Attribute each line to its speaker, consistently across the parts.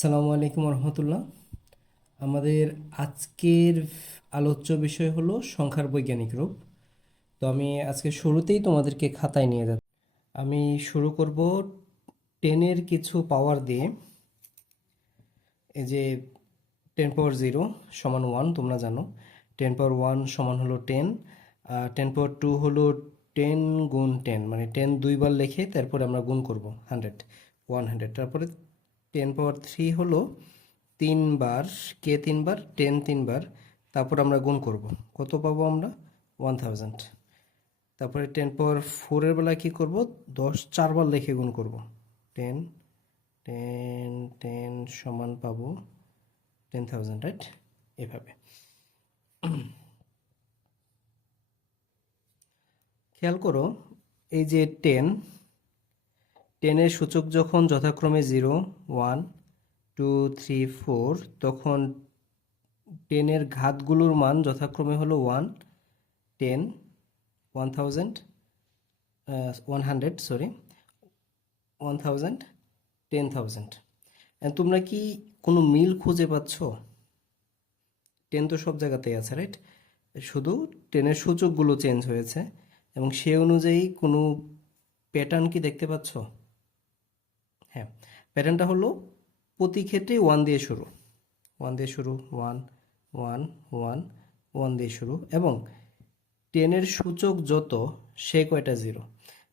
Speaker 1: আসসালামু আলাইকুম রহমতুল্লাহ। আমাদের আজকের আলোচ্য বিষয় হলো সংখ্যার বৈজ্ঞানিক রূপ। তো আমি আজকে শুরুতেই তোমাদেরকে খাতায় নিয়ে যাব আমি শুরু করব টেনের কিছু পাওয়ার দিয়ে। এই যে টেন পাওয়ার জিরো সমান ওয়ান তোমরা জানো। টেন পাওয়ার ওয়ান সমান হলো টেন আর টেন পাওয়ার টু হলো টেন গুণ টেন মানে টেন দুইবার লেখে তারপরে আমরা গুণ করব হান্ড্রেড ওয়ান হান্ড্রেড তারপরে টেন পাওয়ার থ্রি হলো তিনবার, কে তিনবার, টেন তিনবার, তারপর আমরা গুণ করব। কত পাবো আমরা? One thousand. তারপরে টেন পাওয়ার ফোরের বেলা কী করব? দশ চারবার লিখে গুণ করব। টেন টেন টেন সমান পাবো টেন থাউজেন্ড, রাইট? এভাবে। খেয়াল করো, এই যে টেন টেনের সূচক যখন যথাক্রমে zero, one, two, three, four, তখন টেনের ঘাতগুলোর মান যথাক্রমে হলো one, ten, one thousand one hundred, sorry, one thousand, ten thousand. তোমরা কি কোনো মিল খুঁজে পাচ্ছ? টেন তো সব জায়গাতেই আছে রাইট শুধু টেনের সূচকগুলো চেঞ্জ হয়েছে এবং সে অনুযায়ী কোনো প্যাটার্ন কি দেখতে পাচ্ছ? হ্যাঁ প্যাটার্নটা হলো প্রতি ক্ষেত্রে ওয়ান দিয়ে শুরু। ওয়ান দিয়ে শুরু ওয়ান ওয়ান ওয়ান ওয়ান দিয়ে শুরু এবং টেনের সূচক যত, সে কয়টা জিরো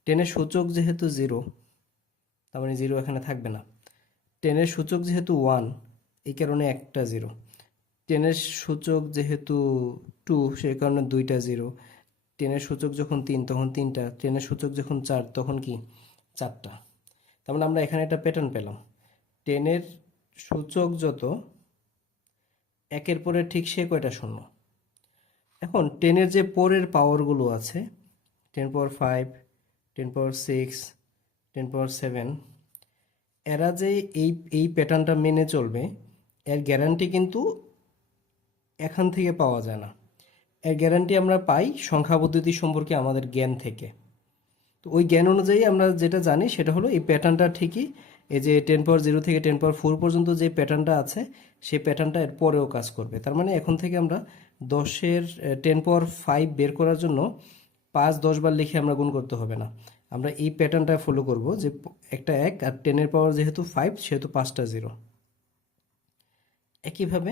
Speaker 1: টেনের সূচক যেহেতু জিরো তার মানে জিরো এখানে থাকবে না। টেনের সূচক যেহেতু ওয়ান এই কারণে একটা জিরো টেনের সূচক যেহেতু টু সেই কারণে দুইটা জিরো টেনের সূচক যখন তিন, তখন তিনটা। টেনের সূচক যখন চার, তখন কি? চারটা। তার মানে আমরা এখানে একটা প্যাটার্ন পেলাম। টেনের সূচক যত, একের পরে ঠিক সে কয়টা শূন্য? এখন টেনের যে পরের পাওয়ারগুলো আছে ten power five ten power six ten power seven এরা যে এই এই প্যাটার্নটা মেনে চলবে, এর গ্যারান্টি কিন্তু এখান থেকে পাওয়া যায় না। এর গ্যারান্টি আমরা পাই সংখ্যা পদ্ধতি সম্পর্কে আমাদের জ্ঞান থেকে। তো ওই জ্ঞান অনুযায়ী আমরা যেটা জানি সেটা হলো এই প্যাটার্নটা ঠিকই। এই যে টেন পাওয়ার জিরো থেকে টেন পাওয়ার ফোর পর্যন্ত যে প্যাটার্নটা আছে, সেই প্যাটার্নটা এর পরেও কাজ করবে। তার মানে এখন থেকে আমরা দশের টেন পাওয়ার ফাইভ বের করার জন্য পাঁচ, দশ বার লিখে আমরা গুণ করতে হবে না। আমরা এই প্যাটার্নটা ফলো করব যে একটা এক আর টেনের পাওয়ার যেহেতু ফাইভ সেহেতু পাঁচটা জিরো একইভাবে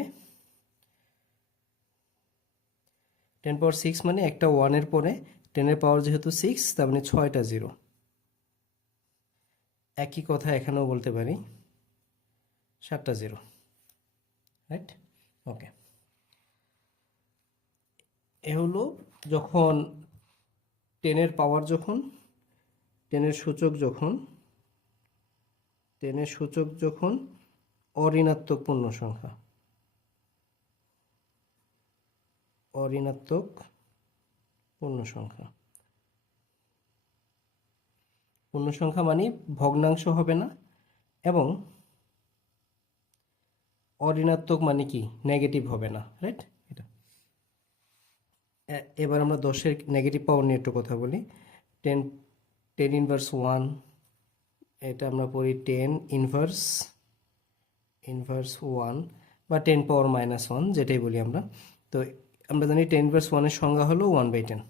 Speaker 1: টেন পাওয়ার সিক্স মানে একটা ওয়ানের পরে টেনের পাওয়ার যেহেতু সিক্স তার মানে ছয়টা জিরো একই কথা এখানেও বলতে পারি। সাতটা জিরো রাইট ওকে এ হলো যখন টেনের পাওয়ার যখন টেনের সূচক যখন টেনের সূচক যখন অঋণাত্মক পূর্ণ সংখ্যা অঋণাত্মক পূর্ণ সংখ্যা। পূর্ণ সংখ্যা মানে ভগ্নাংশ হবে না এবং অঋণাত্মক মানে কি? নেগেটিভ হবে না রাইট এটা। এবার আমরা দশের নেগেটিভ পাওয়ার নিয়ে একটু কথা বলি। টেন টেন ইনভার্স ওয়ান এটা আমরা পড়ি টেন ইনভার্স ইনভার্স ওয়ান বা টেন পাওয়ার মাইনাস ওয়ান যেটাই বলি আমরা। তো আমরা জানি টেন ইনভার্স ওয়ানের সংজ্ঞা হলো ওয়ান বাই টেন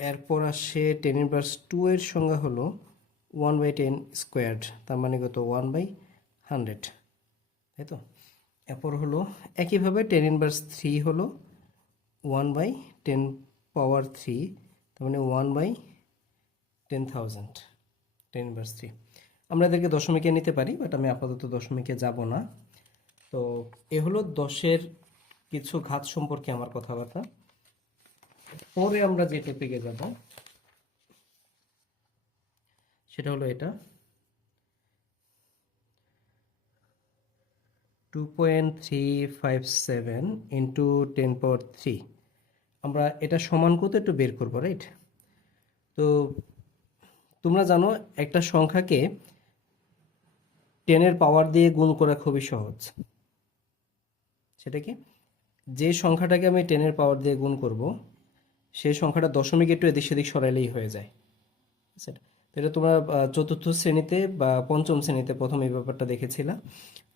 Speaker 1: এরপর আসে টেন ইনভার্স টু এর সংজ্ঞা হলো ওয়ান বাই টেন স্কোয়ার্ড তার মানে কত? ওয়ান বাই হান্ড্রেড তাই তো? এরপর হলো একইভাবে টেন ইনভার্স থ্রি হলো one by ten power three তার মানে one by ten thousand ten inverse three আমরা এদেরকে দশমিকে নিতে পারি বাট আমি আপাতত দশমিকে যাব না। তো এ হলো দশের কিছু ঘাত সম্পর্কে আমার কথাবার্তা। পরে আমরা যে টপিকে যাব, সেটা হলো এটা। Two point three five seven into ten power three আমরা এটা সমান করতে একটু বের করব রাইট তো তোমরা জানো, একটা সংখ্যাকে টেনের পাওয়ার দিয়ে গুণ করা খুবই সহজ। সেটা কি? যে সংখ্যাটাকে আমি টেনের পাওয়ার দিয়ে গুণ করব সেই সংখ্যাটা দশমিক একটু এদিক সেদিক সরাইলেই হয়ে যায়। সেটা এটা তোমরা চতুর্থ শ্রেণীতে বা পঞ্চম শ্রেণীতে প্রথম এই ব্যাপারটা দেখেছিলা।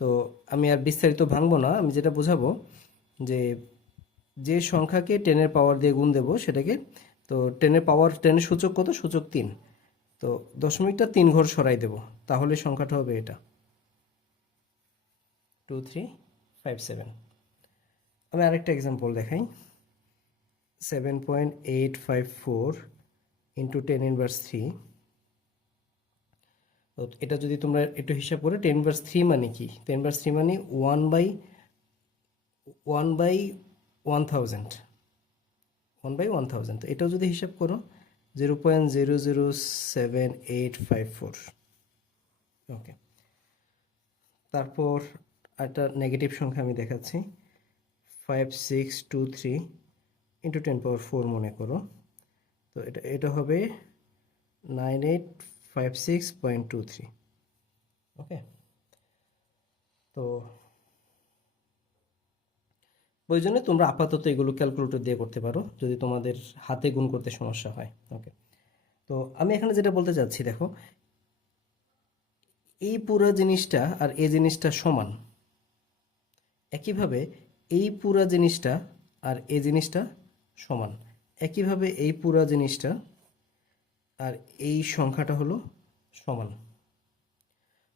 Speaker 1: তো আমি আর বিস্তারিত ভাঙবো না, আমি যেটা বোঝাবো যে যে সংখ্যাকে টেনের পাওয়ার দিয়ে গুণ দেবো সেটাকে, তো টেনের পাওয়ার টেনের সূচক কত? সূচক তিন। তো দশমিকটা তিন ঘর সরাই দেব, তাহলে সংখ্যাটা হবে এটা। টু থ্রি ফাইভ সেভেন আমি আরেকটা এক্সাম্পল দেখাই। Seven point eight five four into ten inverse three তো এটা যদি তোমরা একটু হিসাব করে টেন ইনভার্স থ্রি মানে কি? টেন ইনভার্স থ্রি মানে one by one by one thousand one by one thousand তো এটাও যদি হিসাব করো zero point zero zero seven eight five four okay তারপর একটা নেগেটিভ সংখ্যা আমি দেখাচ্ছি five six two three into ten power four মনে করো। তো এটা এটা হবে nine eight five six point two three okay তো প্রয়োজনে তোমরা আপাতত এগুলো ক্যালকুলেটর দিয়ে করতে পারো, যদি তোমাদের হাতে গুণ করতে সমস্যা হয়। ওকে তো আমি এখানে যেটা বলতে চাচ্ছি, দেখো, এই পুরো জিনিসটা আর এই জিনিসটা সমান। একইভাবে এই পুরা জিনিসটা আর এই জিনিসটা সমান। একইভাবে এই পুরা জিনিসটা আর এই সংখ্যাটা হলো সমান।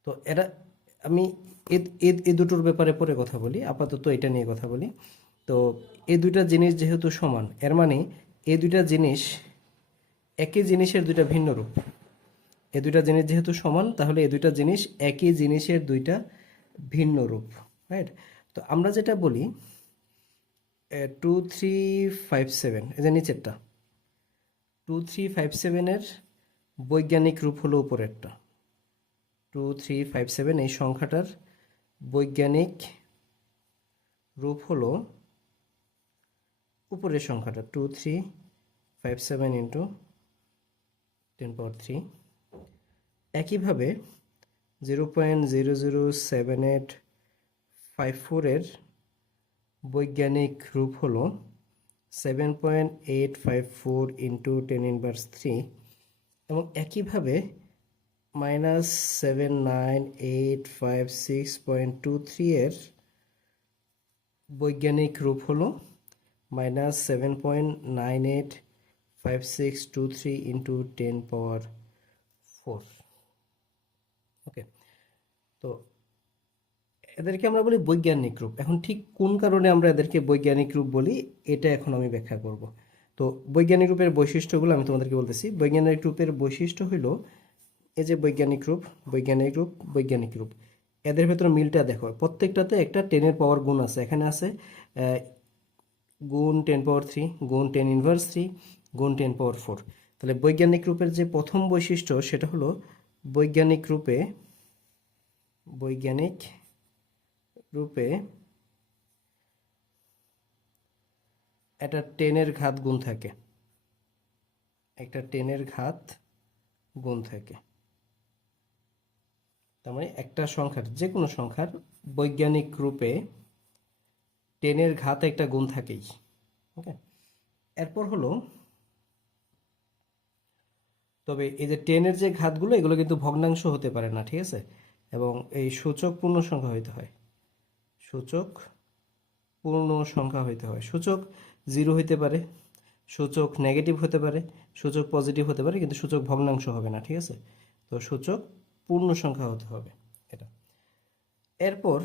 Speaker 1: তো এরা আমি এ- এ- দুটোর ব্যাপারে পরে কথা বলি, আপাতত এটা নিয়ে কথা বলি। তো এই দুইটা জিনিস যেহেতু সমান, এর মানে এই দুইটা জিনিস একই জিনিসের দুইটা ভিন্ন রূপ। এই দুইটা জিনিস যেহেতু সমান, তাহলে এই দুইটা জিনিস একই জিনিসের দুইটা ভিন্ন রূপ রাইট তো আমরা যেটা বলি টু থ্রি ফাইভ সেভেন এই যে নিচেরটা। টু থ্রি ফাইভ সেভেনের বৈজ্ঞানিক রূপ হলো উপরেরটা। টু থ্রি ফাইভ সেভেন এই সংখ্যাটার বৈজ্ঞানিক রূপ হলো উপরের সংখ্যাটা। Two three five seven into ten power three একইভাবে zero point zero zero seven eight five ফোরের বৈজ্ঞানিক রূপ হলো seven point eight five four into ten inverse three এবং একইভাবে minus seven nine eight five six point two three এর বৈজ্ঞানিক রূপ হলো minus seven point nine eight five six two three into ten power four okay এদেরকে আমরা বলি বৈজ্ঞানিক রূপ। এখন ঠিক কোন কারণে আমরা এদেরকে বৈজ্ঞানিক রূপ বলি, এটা এখন আমি ব্যাখ্যা করব। তো বৈজ্ঞানিক রূপের বৈশিষ্ট্যগুলো আমি তোমাদেরকে বলতেছি। বৈজ্ঞানিক রূপের বৈশিষ্ট্য হইল, এই যে বৈজ্ঞানিক রূপ বৈজ্ঞানিক রূপ বৈজ্ঞানিক রূপ। এদের ভেতরে মিলটা দেখো, প্রত্যেকটাতে একটা টেনের পাওয়ার গুণ আছে। এখানে আছে গুণ টেন পাওয়ার থ্রি, গুণ টেন ইনভার্স থ্রি, গুণ টেন পাওয়ার ফোর। তাহলে বৈজ্ঞানিক রূপের যে প্রথম বৈশিষ্ট্য, সেটা হলো বৈজ্ঞানিক রূপে, বৈজ্ঞানিক রূপে একটা টেনের ঘাত গুণ থাকে। একটা টেনের ঘাত গুণ থাকে। তার মানে একটা সংখ্যার যে কোনো সংখ্যার বৈজ্ঞানিক রূপে টেনের ঘাত একটা গুণ থাকেই। ওকে? এরপর হলো, তবে এই যে টেনের যে ঘাতগুলো, এগুলো কিন্তু ভগ্নাংশ হতে পারে না, ঠিক আছে? এবং এই সূচক পূর্ণ সংখ্যা হইতে হয়। সূচক পূর্ণ সংখ্যা হইতে হয়। সূচক জিরো হইতে পারে, সূচক নেগেটিভ হতে পারে, সূচক পজিটিভ হতে পারে, কিন্তু সূচক ভগ্নাংশ হবে না, ঠিক আছে? তো সূচক পূর্ণ সংখ্যা হতে হবে এটা। এরপর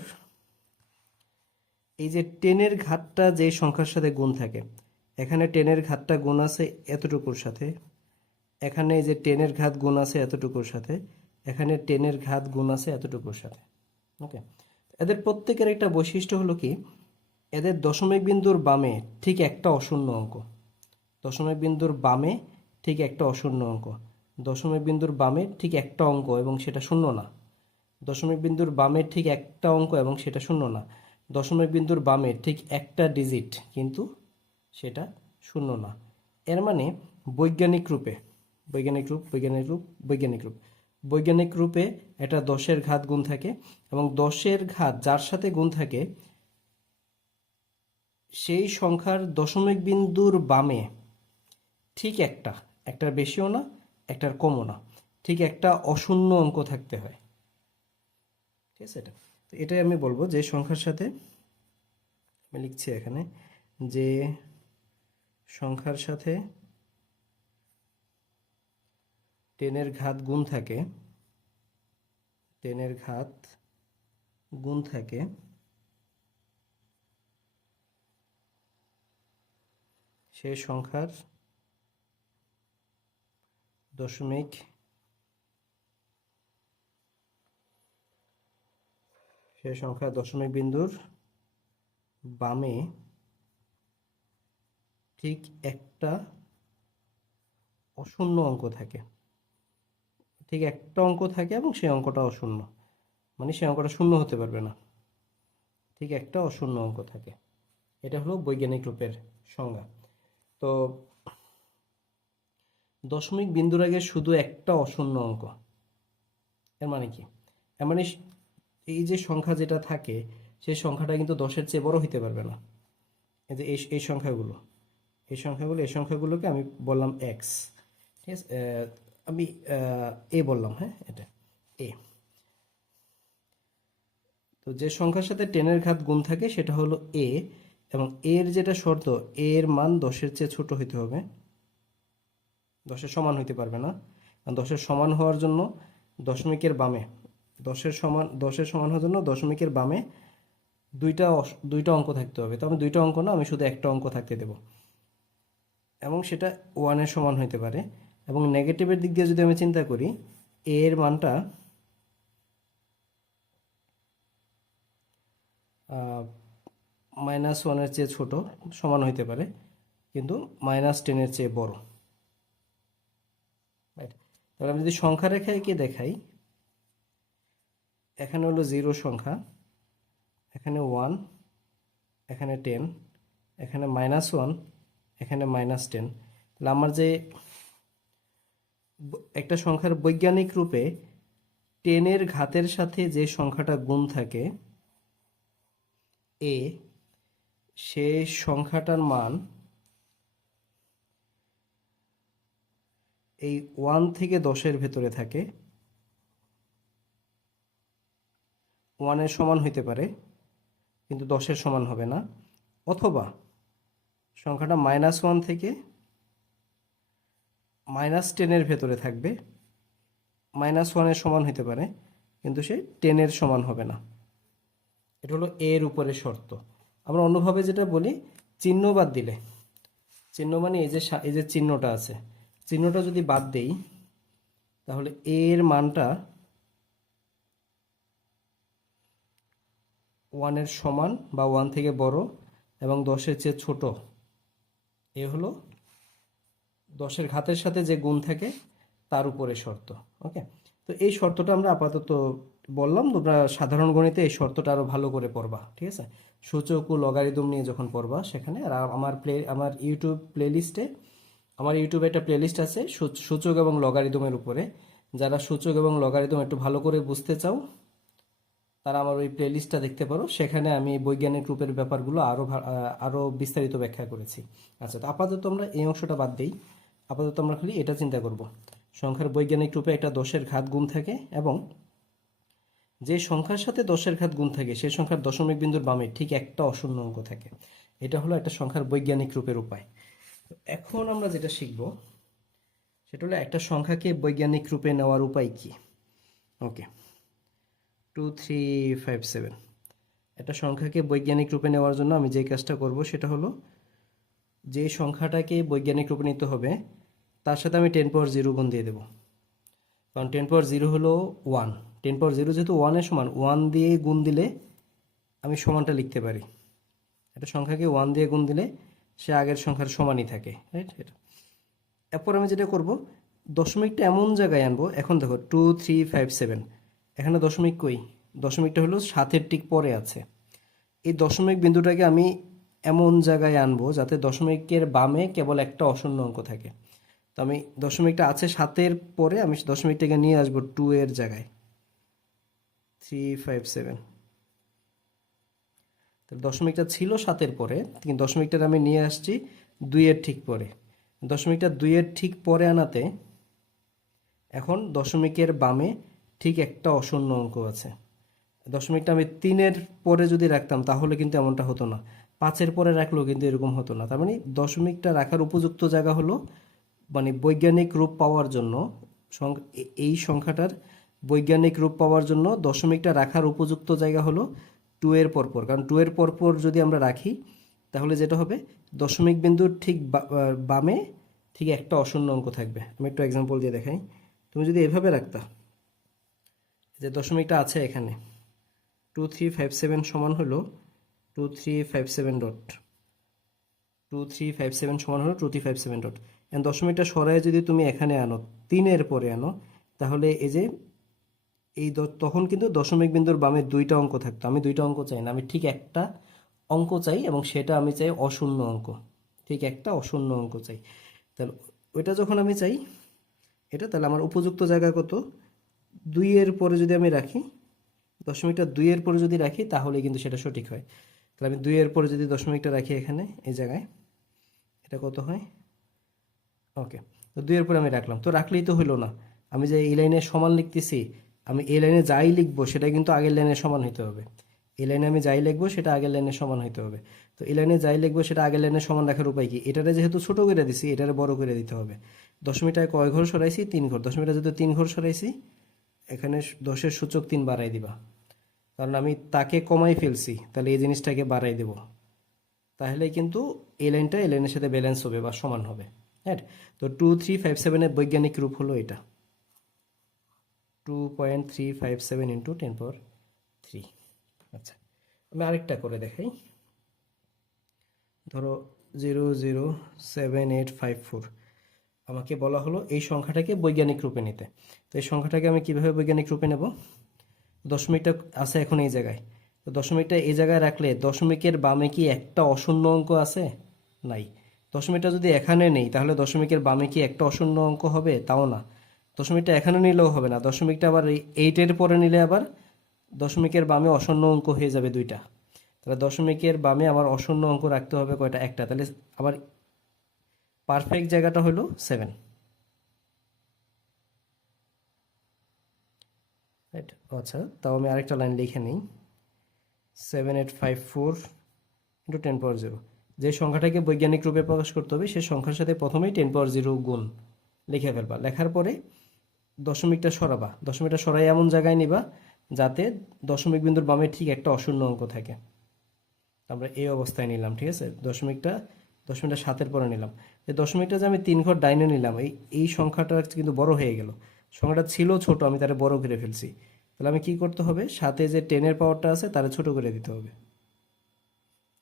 Speaker 1: এই যে টেনের ঘাতটা যে সংখ্যার সাথে গুণ থাকে, এখানে টেনের ঘাতটা গুণ আছে এতটুকুর সাথে, এখানে এই যে টেনের ঘাত গুণ আছে এতটুকুর সাথে, এখানে টেনের ঘাত গুণ আছে এতটুকুর সাথে ওকে এদের প্রত্যেকের একটা বৈশিষ্ট্য হলো কি? এদের দশমিক বিন্দুর বামে ঠিক একটা অশূন্য অঙ্ক। দশমিক বিন্দুর বামে ঠিক একটা অশূন্য অঙ্ক। দশমিক বিন্দুর বামে ঠিক একটা অঙ্ক এবং সেটা শূন্য না। দশমিক বিন্দুর বামে ঠিক একটা অঙ্ক এবং সেটা শূন্য না। দশমিক বিন্দুর বামে ঠিক একটা ডিজিট কিন্তু সেটা শূন্য না। এর মানে বৈজ্ঞানিক রূপে, বৈজ্ঞানিক রূপ বৈজ্ঞানিক রূপ বৈজ্ঞানিক রূপ। বৈজ্ঞানিক রূপে এটা দশের ঘাত গুণ থাকে এবং দশের ঘাত যার সাথে গুণ থাকে, সেই সংখ্যার দশমিক বিন্দুর বামে ঠিক একটা, একটার বেশিও না, একটার কমও না, ঠিক একটা অশূন্য অঙ্ক থাকতে হয়। ঠিক আছে এটা? তো এটাই আমি বলব যে সংখ্যার সাথে, আমি লিখছি এখানে যে সংখ্যার সাথে টেনের ঘাত গুণ থাকে, টেনের ঘাত গুণ থাকে, সে সংখ্যার দশমিক সে সংখ্যা দশমিক বিন্দুর বামে ঠিক একটা অশূন্য অঙ্ক থাকে। ঠিক একটা অঙ্ক থাকে এবং সেই অঙ্কটা অশূন্য মানে সেই অঙ্কটা শূন্য হতে পারবে না। ঠিক একটা অশূন্য অঙ্ক থাকে। এটা হলো বৈজ্ঞানিক রূপের সংজ্ঞা। তো দশমিক বিন্দুর আগে শুধু একটা অশূন্য অঙ্ক। এর মানে কি? এর মানে এই যে সংখ্যা যেটা থাকে, সেই সংখ্যাটা কিন্তু দশের চেয়ে বড় হইতে পারবে না। এই যে এই সংখ্যাগুলো। এই সংখ্যাগুলো এই সংখ্যাগুলোকে আমি বললাম এক্স ঠিক আছে? আমি এ বললাম হ্যাঁ এটা, এ। তো যে সংখ্যার সাথে টেনের ঘাত গুণ থাকে, সেটা হলো এ, এবং এর যেটা শর্ত, এর মান দশের চেয়ে ছোট হইতে হবে। দশের সমান হইতে পারবে না। কারণ দশের সমান হওয়ার জন্য দশমিকের বামে, দশের সমান দশের সমান হওয়ার জন্য দশমিকের বামে দুইটা দুইটা অঙ্ক থাকতে হবে। তো আমি দুইটা অঙ্ক না, আমি শুধু একটা অঙ্ক থাকতে দেব। এবং সেটা ওয়ানের সমান হইতে পারে। এবং নেগেটিভের দিক দিয়ে যদি আমি চিন্তা করি এ এর মানটা মাইনাস ওয়ানের চেয়ে ছোট, সমান হইতে পারে, কিন্তু মাইনাস টেনের চেয়ে বড়। তাহলে আমি যদি সংখ্যা রেখায় এঁকে দেখাই, এখানে হলো জিরো সংখ্যা, এখানে ওয়ান এখানে টেন এখানে মাইনাস ওয়ান এখানে মাইনাস টেন তাহলে আমার যে একটা সংখ্যার বৈজ্ঞানিক রূপে টেনের ঘাতের সাথে যে সংখ্যাটা গুণ থাকে, এ, সে সংখ্যাটার মান এই ওয়ান থেকে দশের ভেতরে থাকে। ওয়ানের সমান হইতে পারে, কিন্তু দশের সমান হবে না। অথবা সংখ্যাটা মাইনাস ওয়ান থেকে মাইনাস টেনের ভেতরে থাকবে। মাইনাস ওয়ানের সমান হইতে পারে, কিন্তু সে টেনের সমান হবে না। এটা হলো এর উপরে শর্ত। আমরা অন্যভাবে যেটা বলি, চিহ্ন বাদ দিলে। চিহ্ন মানে এই যে এই যে চিহ্নটা আছে, চিহ্নটা যদি বাদ দেই, তাহলে এর মানটা ওয়ানের সমান বা ওয়ান থেকে বড় এবং দশের চেয়ে ছোট, এ হলো দশের ঘাতের সাথে যে গুণ থাকে তার উপরে শর্ত ওকে তো এই শর্তটা আমরা আপাতত বললাম তোমরা সাধারণ গণিতে এই শর্তটা আরও ভালো করে পড়বা ঠিক আছে? সূচক ও লগারিদম নিয়ে যখন পড়বা সেখানে আর আমার প্লে আমার ইউটিউব প্লেলিস্টে আমার ইউটিউবে একটা প্লেলিস্ট আছে সূচ- সূচক এবং লগারিদমের উপরে। যারা সূচক এবং লগারিদম একটু ভালো করে বুঝতে চাও তারা আমার ওই প্লেলিস্টটা দেখতে পারো। সেখানে আমি বৈজ্ঞানিক রূপের ব্যাপারগুলো আরও আহ, বিস্তারিত ব্যাখ্যা করেছি। আচ্ছা তো আপাতত আমরা এই অংশটা বাদ দিই। আপাতত আমরা খালি এটা চিন্তা করব। সংখ্যার বৈজ্ঞানিক রূপে একটা দশের ঘাত গুণ থাকে এবং যে সংখ্যার সাথে দশের ঘাত গুণ থাকে সেই সংখ্যার দশমিক বিন্দুর বামে ঠিক একটা অশূন্য অঙ্ক থাকে। এটা হলো একটা সংখ্যার বৈজ্ঞানিক রূপের উপায়। এখন আমরা যেটা শিখব, সেটা হলো একটা সংখ্যাকে বৈজ্ঞানিক রূপে নেওয়ার উপায় কি? Okay two three five seven একটা সংখ্যাকে বৈজ্ঞানিক রূপে নেওয়ার জন্য আমি যে কাজটা করব, সেটা হলো যে সংখ্যাটাকে বৈজ্ঞানিক রূপে নিতে হবে তার সাথে আমি টেন পাওয়ার জিরো গুণ দিয়ে দেবো। কারণ টেন পাওয়ার জিরো হলো ওয়ান টেন পাওয়ার জিরো যেহেতু ওয়ানের সমান ওয়ান দিয়ে গুণ দিলে আমি সমানটা লিখতে পারি। একটা সংখ্যাকে ওয়ান দিয়ে গুণ দিলে সে আগের সংখ্যার সমানই থাকে রাইট এটা এরপর আমি যেটা করব, দশমিকটা এমন জায়গায় আনব, এখন দেখো টু থ্রি ফাইভ সেভেন এখানে দশমিক কই? দশমিকটা হলো সাতের ঠিক পরে আছে। এই দশমিক বিন্দুটাকে আমি এমন জায়গায় আনব যাতে দশমিকের বামে কেবল একটা অশূন্য অঙ্ক থাকে। তো আমি দশমিকটা আছে সাতের পরে আমি দশমিকটাকে নিয়ে আসব টু এর জায়গায়। থ্রি ফাইভ সেভেন দশমিকটা ছিল সাতের পরে, কিন্তু দশমিকটা আমি নিয়ে আসছি দুইয়ের ঠিক পরে। দশমিকটা দুইয়ের ঠিক পরে আনাতে এখন দশমিকের বামে ঠিক একটা অশূন্য অঙ্ক আছে। দশমিকটা আমি তিনের পরে যদি রাখতাম, তাহলে কিন্তু এমনটা হতো না। পাঁচের পরে রাখলেও কিন্তু এরকম হতো না। তার মানে দশমিকটা রাখার উপযুক্ত জায়গা হলো মানে বৈজ্ঞানিক রূপ পাওয়ার জন্য এই সংখ্যাটার বৈজ্ঞানিক রূপ পাওয়ার জন্য দশমিকটা রাখার উপযুক্ত জায়গা হলো টু এর পরপর। কারণ টু এর পরপর যদি আমরা রাখি, তাহলে যেটা হবে? দশমিক বিন্দুর ঠিক বামে ঠিক একটা অশূন্য অঙ্ক থাকবে। আমি একটু এক্সাম্পল দিয়ে দেখাই। তুমি যদি এভাবে রাখতা, যে দশমিকটা আছে এখানে টু থ্রি ফাইভ সেভেন সমান হলো two three five seven dot two three five seven সমান হলো two three five seven dot দশমিকটা সরায় যদি তুমি এখানে আনো, তিনের পরে আনো, তাহলে এই যে এই তখন কিন্তু দশমিক বিন্দুর বামে দুইটা অঙ্ক থাকতো। আমি দুইটা অঙ্ক চাই না, আমি ঠিক একটা অঙ্ক চাই এবং সেটা আমি চাই অশূন্য অঙ্ক। ঠিক একটা অশূন্য অঙ্ক চাই। তাহলে ওইটা যখন আমি চাই, এটা তাহলে আমার উপযুক্ত জায়গা কত? দুইয়ের পরে যদি আমি রাখি, দশমিকটা দুইয়ের পরে যদি রাখি, তাহলে কিন্তু সেটা সঠিক হয়। তাহলে আমি দুইয়ের পরে যদি দশমিকটা রাখি এখানে, এই জায়গায়, এটা কত হয়? ওকে তো দুইয়ের পরে আমি রাখলাম। তো রাখলেই তো হইল না। আমি যে এই লাইনে সমান লিখতেছি, আমি এই লাইনে যাই লিখব, সেটা কিন্তু আগের লাইনে সমান হইতে হবে। এই লাইনে আমি যাই লিখব, সেটা আগের লাইনে সমান হইতে হবে। তো এই লাইনে যাই লিখব, সেটা আগের লাইনে সমান রাখার উপায় কি? এটারে যেহেতু ছোট করে দিছি, এটারে বড় করে দিতে হবে। দশমিকটায় কয় ঘর সরাইছি? তিন ঘর। দশমিকটা যেহেতু তিন ঘর সরাইছি, এখানে দশের সূচক তিন বাড়াই দিবা। কারণ আমি তাকে কমাই ফেলছি, তাহলে এই জিনিসটাকে বাড়াই দেব। তাহলে কিন্তু এই লাইনটা এই লাইনের সাথে ব্যালেন্স হবে বা সমান হবে। হ্যাঁ তো টু থ্রি ফাইভ সেভেনের বৈজ্ঞানিক রূপ হলো এটা। Two point three five seven into ten power three আচ্ছা আমি আরেকটা করে দেখাই। ধরো zero zero seven eight five four আমাকে বলা হলো এই সংখ্যাটাকে বৈজ্ঞানিক রূপে নিতে। তো এই সংখ্যাটাকে আমি কীভাবে বৈজ্ঞানিক রূপে নেব? দশমিকটা আছে এখন এই জায়গায়। তো দশমিকটা এই জায়গায় রাখলে দশমিকের বামে কি একটা অশূন্য অঙ্ক আছে? নাই। দশমিকটা যদি এখানে নেই, তাহলে দশমিকের বামে কি একটা অশূন্য অঙ্ক হবে? তাও না। দশমিকটা এখানে নিলেও হবে না। দশমিকটা আবার এই এইটের পরে নিলে আবার দশমিকের বামে অশূন্য অঙ্ক হয়ে যাবে দুইটা। তাহলে দশমিকের বামে আমার অশূন্য অঙ্ক রাখতে হবে কয়টা? একটা। তাহলে আবার পারফেক্ট জায়গাটা হলো সেভেন রাইট আচ্ছা তাও আমি আরেকটা লাইন লিখে নিই। Seven eight five four into ten power zero যে সংখ্যাটাকে বৈজ্ঞানিক রূপে প্রকাশ করতে হবে সেই সংখ্যার সাথে প্রথমেই টেন পাওয়ার জিরো গুণ লিখে ফেলবা। লেখার পরে দশমিকটা সরাবা। দশমিকটা সরাই এমন জায়গায় নিবা যাতে দশমিক বিন্দুর বামে ঠিক একটা অশূন্য অঙ্ক থাকে। আমরা এই অবস্থায় নিলাম, ঠিক আছে? দশমিকটা দশমিকটা সাতের পরে নিলাম। এই দশমিকটা যে আমি তিন ঘর ডাইনে নিলাম, এই এই সংখ্যাটা কিন্তু বড় হয়ে গেল। সংখ্যাটা ছিল ছোট, আমি তারা বড় করে ফেলছি। তাহলে আমি কি করতে হবে? সাথে যে টেনের পাওয়ারটা আছে, তারা ছোট করে দিতে হবে।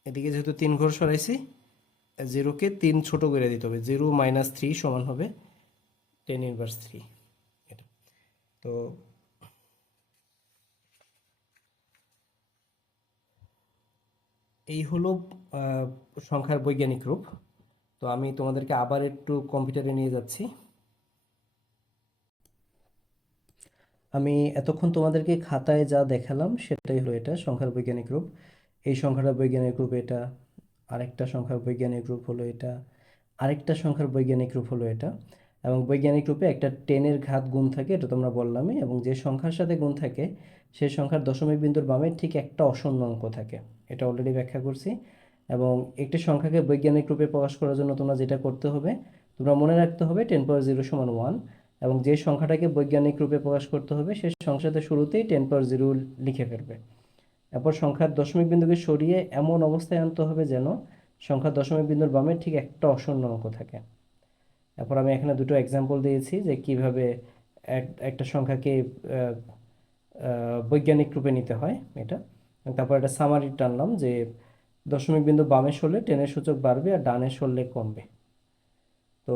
Speaker 1: এদিকে যেহেতু তিন ঘর সরাইছি জিরোকে তিন ছোট করে দিতে হবে। জিরো মাইনাস থ্রি সমান হবে টেন ইনভার্স থ্রি এটা। তো এই হলো সংখ্যার বৈজ্ঞানিক রূপ। তো আমি তোমাদেরকে আবার একটু কম্পিউটারে নিয়ে যাচ্ছি। আমি এতক্ষণ তোমাদেরকে খাতায় যা দেখালাম সেটাই হলো এটা, সংখ্যার বৈজ্ঞানিক রূপ। এই সংখ্যাটা বৈজ্ঞানিক রূপ এটা, আরেকটা সংখ্যার বৈজ্ঞানিক রূপ হলো এটা, আরেকটা সংখ্যার বৈজ্ঞানিক রূপ হলো এটা, এবং বৈজ্ঞানিক রূপে একটা টেনের ঘাত গুণ থাকে, এটা তোমরা বললামই, এবং যে সংখ্যার সাথে গুণ থাকে সেই সংখ্যার দশমিক বিন্দুর বামে ঠিক একটা অশূন্য অঙ্ক থাকে, এটা অলরেডি ব্যাখ্যা করছি, এবং একটি সংখ্যাকে বৈজ্ঞানিক রূপে প্রকাশ করার জন্য তোমরা যেটা করতে হবে, তোমরা মনে রাখতে হবে টেন পাওয়ার জিরো সমান ওয়ান এবং যে সংখ্যাটাকে বৈজ্ঞানিক রূপে প্রকাশ করতে হবে সেই সংখ্যাতে শুরুতেই টেন পাওয়ার জিরো লিখে ফেলবে। এরপর সংখ্যার দশমিক বিন্দুকে সরিয়ে এমন অবস্থায় আনতে হবে যেন সংখ্যার দশমিক বিন্দুর বামে ঠিক একটা অশূন্য অঙ্ক থাকে। এরপর আমি এখানে দুটো এক্সাম্পল দিয়েছি যে কীভাবে এক- একটা সংখ্যাকে বৈজ্ঞানিক রূপে নিতে হয় এটা। তারপর একটা সামারি টানলাম যে দশমিক বিন্দু বামে সরলে টেনের সূচক বাড়বে আর ডানে সরলে কমবে। তো